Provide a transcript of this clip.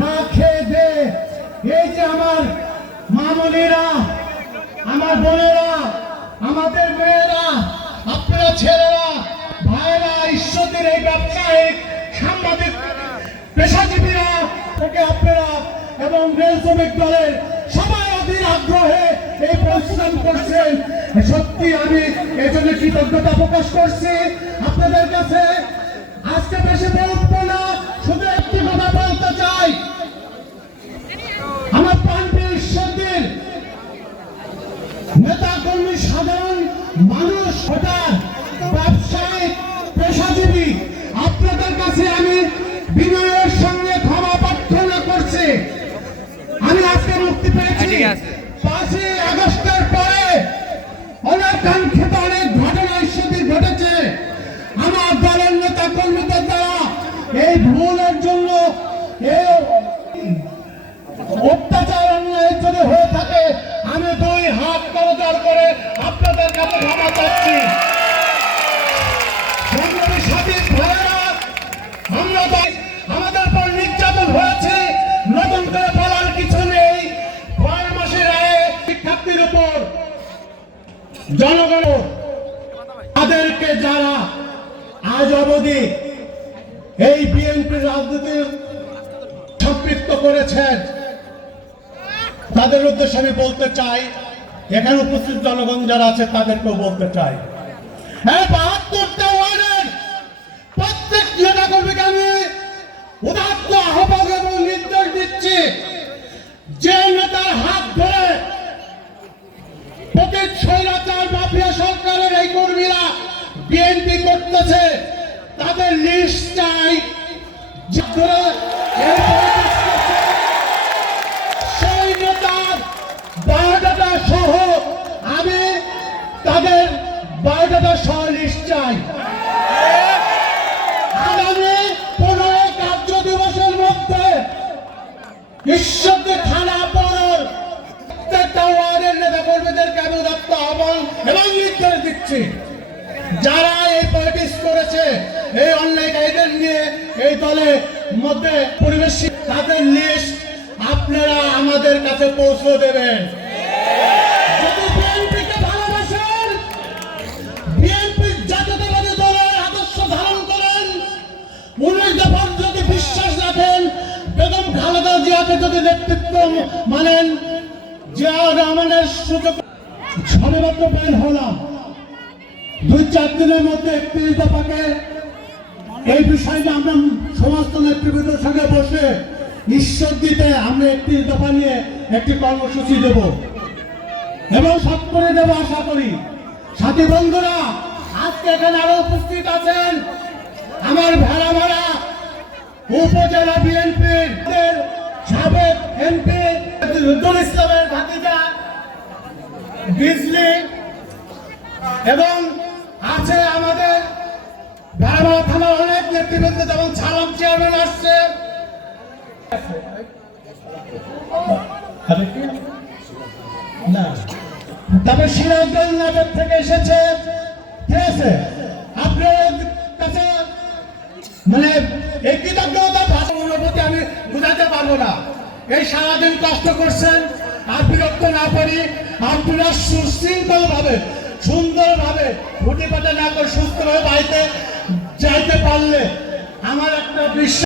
না খেয়ে দে এই যে আমার মামনিরা, আমার বোনেরা, আমাদের মেয়েরা, আপনারা ছেলেরা, ভাইরা, ঈশ্বরের এই ব্যবসায়িক সাংবাদিক পেশাজীবীরা থেকে আপনারা এবং রেল শ্রমিক দলের সবাই অধীর আগ্রহে এই পরিশ্রম করছেন। সত্যি আমি এই জন্য কৃতজ্ঞতা প্রকাশ করছি আপনাদের কাছে। আজকে বেশি বলবো না, শুধু একটি কথা বলতে চাই। আমার প্রাণপ্রিয় ঈশ্বরদের নেতা কর্মী, সাধারণ মানুষ, ভোটার, ব্যবসায়িক, পেশাজীবী, আপনাদের কাছে আমি বিনয়ের সঙ্গে ক্ষমা প্রার্থনা করছি। আমি আজকে মুক্তি পেয়েছি। 5ই আগস্টের পরে অনাকাঙ্ক্ষিত অনেক ঘটনা ঈশ্বরদের ঘটেছে। আমার দলের নেতা কর্মীদের দ্বারা এই ভুলের জন্য অত্যাচার অন্যায় যদি হয়ে থাকে আমি 2 হাত করতার করে আপনাদের কাছে ক্ষমা চাচ্ছি। আমাদের পর নির্যাতন হয়েছে, নতুন করে বলার কিছু নেই। 6 মাসের আয়ে শিক্ষার্থীর উপর জনগণ তাদেরকে যারা আজ অবধি এই বিএনপি রাজনীতির সম্পৃক্ত করেছেন তাদের উদ্দেশ্যে আমি বলতে চাই, এখানে উপস্থিত জনগণ যারা আছে তাদেরকেও বলতে চাই, হ্যাঁ 72টা ওয়ার্ডের প্রত্যেক নেতা কর্মীকে আমি উদাত্ত আহ্বান এবং নির্দেশ দিচ্ছি, যে নেতার হাত ধরে পতিত স্বৈরাচার মাফিয়া সরকারের এই কর্মীরা বিএনপি করতেছে তাদের লিস্ট চাই। সেই নেতার বায়োডাটা সহ আমি তাদের বায়োডাটা সহ লিস্ট চাই। আগামী 15 কার্য দিবসের মধ্যে ঈশ্বরদী থানা পড়ার প্রত্যেকটা ওয়ার্ডের নেতা কর্মীদেরকে আমি উদাত্ত আহ্বান এবং নির্দেশ দিচ্ছি, যারা এই পলিটিক্স করেছে, এই অনলাইন গাইডেন্স নিয়ে এই দলের মধ্যে পরিবেশ, তাদের লিস্ট আপনারা আমাদের কাছে পৌঁছে দেবেন। যদি বিএনপিকে ভালোবাসেন, বিএনপি জাতীয়তাবাদী দলের আদর্শ ধারণ করেন, 19 দফার যদি বিশ্বাস রাখেন, বেগম খালেদা জিয়াকে যদি নেতৃত্ব মানেন, জিয়াউর রহমানের সুযোগ সবেমাত্র বের হলাম। 2-4 দিনের মধ্যে 31 দফাকে এই বিষয়টা আমরা সমস্ত নেতৃবৃন্দের সঙ্গে বসে ঈশ্বরদীতে আমরা 31 দফা নিয়ে একটি কর্মসূচি দেব এবং সব করে দেব আশা করি। সাথী বন্ধুরা, আজকে এখানে আরো উপস্থিত আছেন আমার ভেড়ামারা উপজেলা বিএনপির সাবেক এমপি রুদ্দুল ইসলামের ভাতিজা বিজলি, এবং আছে আমাদের ভেড়ামারা থানার অনেক নেতৃবৃন্দ, যেমন ছালাম চেয়ারম্যান আসছে, না তবে সিরাজগঞ্জ নগর থেকে এসেছে। ঠিক আছে, আপনার কাছে মানে এই কৃতজ্ঞতা ভাষা আমি বুঝাতে পারবো না। এই সারাদিন কষ্ট করছেন, আর বিরক্ত না করি আপনারা সুশৃঙ্খল ভাবে, সুন্দর ভাবে, ফুটি পাতা না করে সুস্থভাবে বাড়িতে যাইতে পারলে আমার একটা বিশ্বাস।